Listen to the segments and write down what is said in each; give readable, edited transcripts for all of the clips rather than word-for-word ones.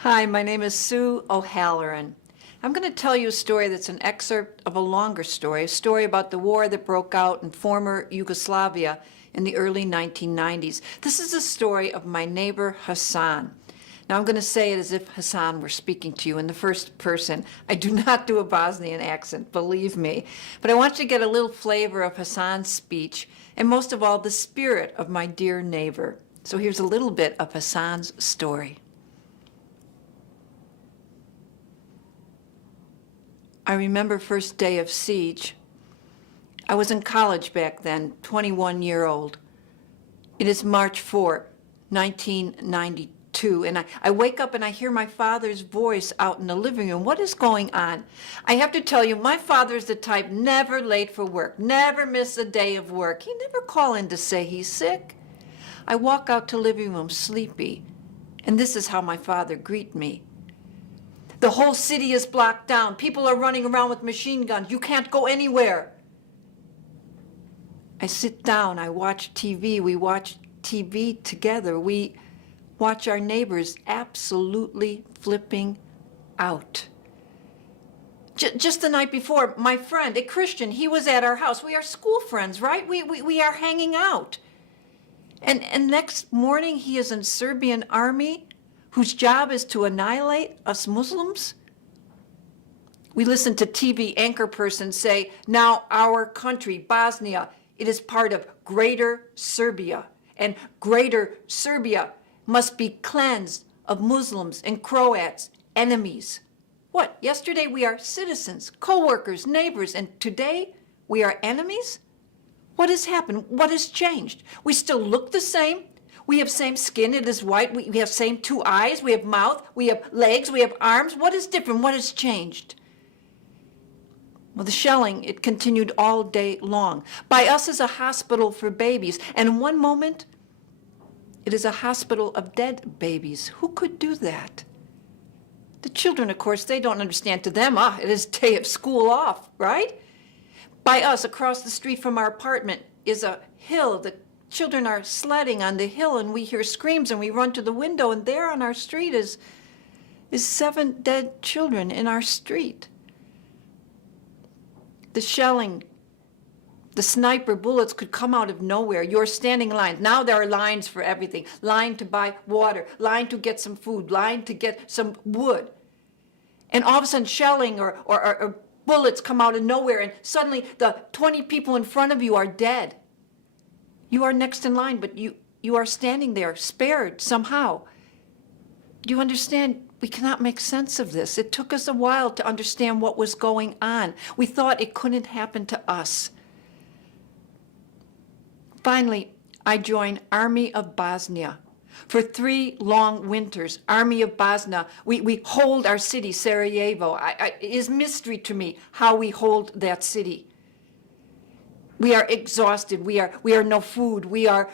Hi, my name is Sue O'Halloran. I'm going to tell you a story that's an excerpt of a longer story, a story about the war that broke out in former Yugoslavia in the early 1990s. This is a story of my neighbor Hasan. Now I'm going to say it as if Hasan were speaking to you in the first person. I do not do a Bosnian accent, believe me. But I want you to get a little flavor of Hasan's speech and most of all the spirit of my dear neighbor. So here's a little bit of Hasan's story. I remember first day of siege. I was in college back then, 21-year-old. It is March 4, 1992, and I wake up and I hear my father's voice out in the living room. What is going on? I have to tell you, my father's the type never late for work, never miss a day of work. He never call in to say he's sick. I walk out to living room sleepy, and this is how my father greet me. The whole city is blocked down. People are running around with machine guns. You can't go anywhere. I sit down. I watch TV. We watch TV together. We watch our neighbors absolutely flipping out. Just the night before, my friend, a Christian, he was at our house. We are school friends, right? We are hanging out. And next morning, he is in Serbian army, whose job is to annihilate us Muslims? We listen to TV anchor person say, now our country, Bosnia, it is part of Greater Serbia, and Greater Serbia must be cleansed of Muslims and Croats, enemies. What, yesterday we are citizens, co-workers, neighbors, and today we are enemies? What has happened? What has changed? We still look the same. We have same skin, it is white, we have same two eyes, we have mouth, we have legs, we have arms. What is different? What has changed? Well, the shelling, it continued all day long. By us is a hospital for babies, and in one moment, it is a hospital of dead babies. Who could do that? The children, of course, they don't understand. To them, it is day of school off, right? By us, across the street from our apartment, is a hill. The children are sledding on the hill, and we hear screams, and we run to the window, and there on our street is 7 dead children in our street. The shelling, the sniper bullets could come out of nowhere. You're standing in line. Now there are lines for everything. Line to buy water, line to get some food, line to get some wood. And all of a sudden shelling or bullets come out of nowhere, and suddenly the 20 people in front of you are dead. You are next in line, but you are standing there, spared somehow. Do you understand? We cannot make sense of this. It took us a while to understand what was going on. We thought it couldn't happen to us. Finally, I joined Army of Bosnia. For 3 long winters, Army of Bosnia, we hold our city, Sarajevo. It is mystery to me how we hold that city. We are exhausted. We are no food. We are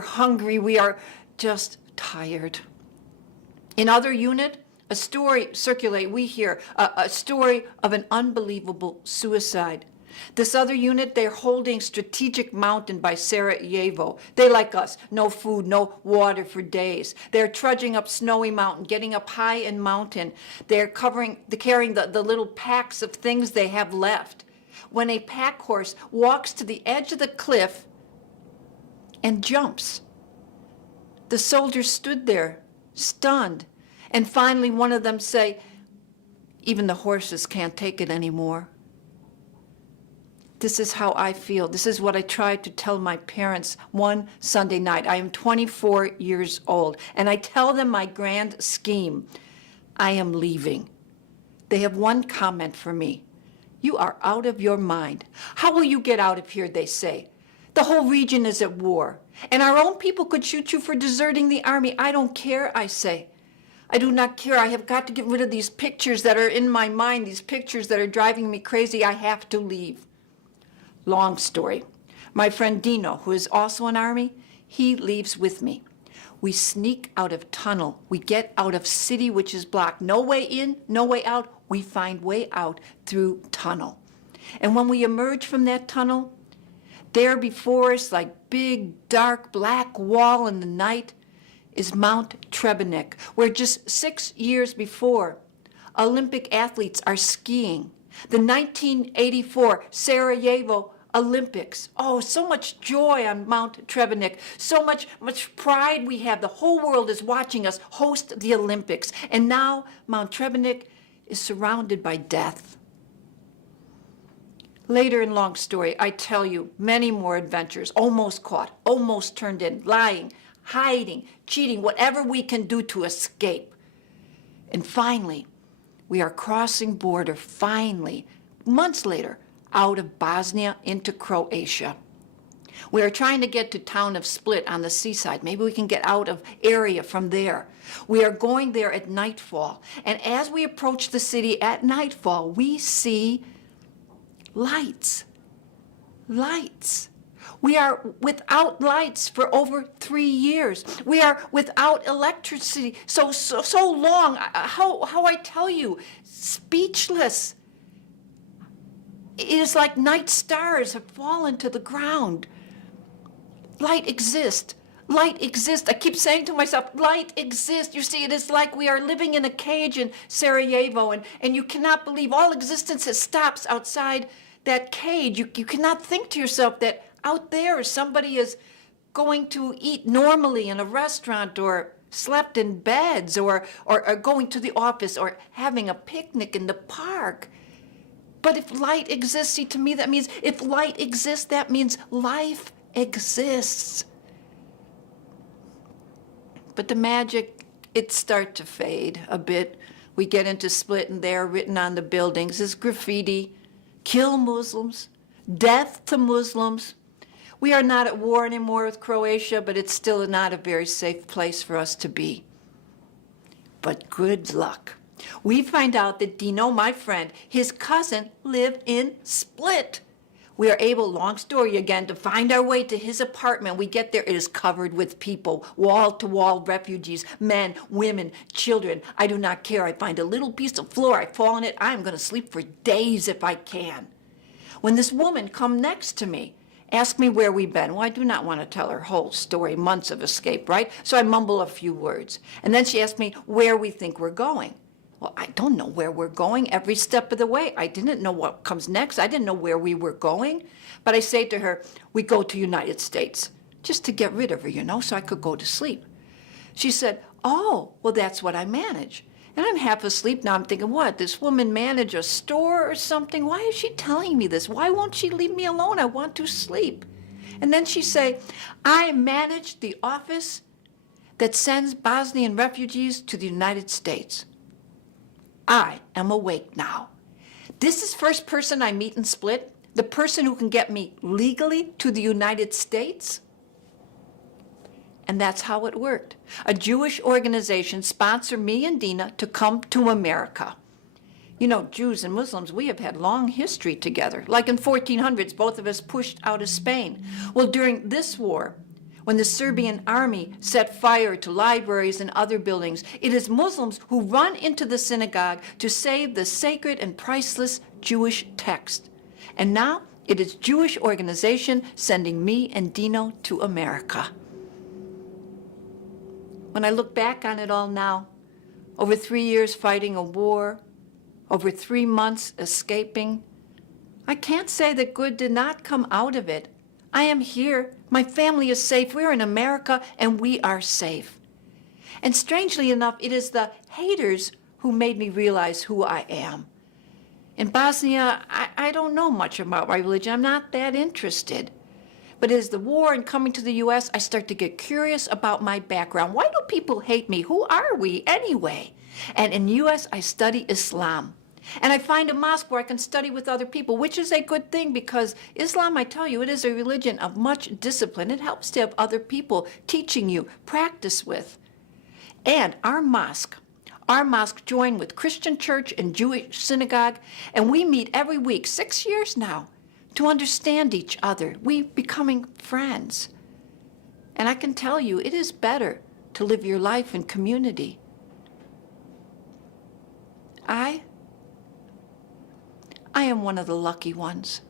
hungry. We are just tired. In other unit, a story circulate. We hear a story of an unbelievable suicide. This other unit, they're holding strategic mountain by Sarajevo. They, like us, no food, no water for days. They're trudging up snowy mountain, getting up high in mountain. They're carrying the little packs of things they have left. When a pack horse walks to the edge of the cliff and jumps. The soldiers stood there, stunned, and finally one of them say, even the horses can't take it anymore. This is how I feel. This is what I tried to tell my parents one Sunday night. I am 24 years old, and I tell them my grand scheme. I am leaving. They have one comment for me. You are out of your mind. How will you get out of here, they say. The whole region is at war, and our own people could shoot you for deserting the army. I don't care, I say. I do not care. I have got to get rid of these pictures that are in my mind, these pictures that are driving me crazy. I have to leave. Long story. My friend Dino, who is also an army, he leaves with me. We sneak out of tunnel. We get out of city, which is blocked. No way in, no way out. We find way out through tunnel. And when we emerge from that tunnel, there before us, like big, dark, black wall in the night, is Mount Trebenik, where just 6 years before, Olympic athletes are skiing. The 1984 Sarajevo Olympics. Oh, so much joy on Mount Trebenik. So much pride we have. The whole world is watching us host the Olympics. And now Mount Trebenik is surrounded by death. Later in Long Story, I tell you many more adventures, almost caught, almost turned in, lying, hiding, cheating, whatever we can do to escape. And finally, we are crossing border, finally, months later, out of Bosnia into Croatia. We are trying to get to town of Split on the seaside. Maybe we can get out of area from there. We are going there at nightfall. And as we approach the city at nightfall, we see lights. Lights. We are without lights for over 3 years. We are without electricity so long. How I tell you, speechless. It is like night stars have fallen to the ground. Light exists. Light exists. I keep saying to myself, light exists. You see, it is like we are living in a cage in Sarajevo, and you cannot believe all existence stops outside that cage. You cannot think to yourself that out there somebody is going to eat normally in a restaurant, or slept in beds, or going to the office, or having a picnic in the park. But if light exists, see, to me that means if light exists, that means life exists. But the magic, it starts to fade a bit. We get into Split, and there written on the buildings is graffiti: kill Muslims, death to Muslims. We are not at war anymore with Croatia, but it's still not a very safe place for us to be. But good luck. We find out that Dino, my friend, his cousin, lived in Split. We are able, long story again, to find our way to his apartment. We get there, it is covered with people, wall-to-wall refugees, men, women, children. I do not care. I find a little piece of floor, I fall on it. I'm going to sleep for days if I can. When this woman come next to me, ask me where we've been. Well, I do not want to tell her whole story, months of escape, right? So I mumble a few words. And then she asked me where we think we're going. Well, I don't know where we're going every step of the way. I didn't know what comes next. I didn't know where we were going. But I say to her, we go to United States, just to get rid of her, so I could go to sleep. She said, oh, well, that's what I manage. And I'm half asleep now. I'm thinking, what, this woman manage a store or something? Why is she telling me this? Why won't she leave me alone? I want to sleep. And then she say, I manage the office that sends Bosnian refugees to the United States. I am awake now. This is first person I meet in Split, the person who can get me legally to the United States. And that's how it worked. A Jewish organization sponsored me and Dina to come to America. Jews and Muslims, we have had long history together. Like in 1400s, both of us pushed out of Spain. Well, during this war, when the Serbian army set fire to libraries and other buildings, it is Muslims who run into the synagogue to save the sacred and priceless Jewish text. And now it is Jewish organization sending me and Dino to America. When I look back on it all now, over 3 years fighting a war, over 3 months escaping, I can't say that good did not come out of it. I am here. My family is safe. We're in America, and we are safe. And strangely enough, it is the haters who made me realize who I am. In Bosnia, I don't know much about my religion. I'm not that interested. But as the war and coming to the U.S., I start to get curious about my background. Why do people hate me? Who are we anyway? And in the U.S., I study Islam. And I find a mosque where I can study with other people, which is a good thing because Islam, I tell you, it is a religion of much discipline. It helps to have other people teaching you, practice with. And our mosque joined with Christian church and Jewish synagogue, and we meet every week, 6 years now, to understand each other. We becoming friends. And I can tell you, it is better to live your life in community. I am one of the lucky ones.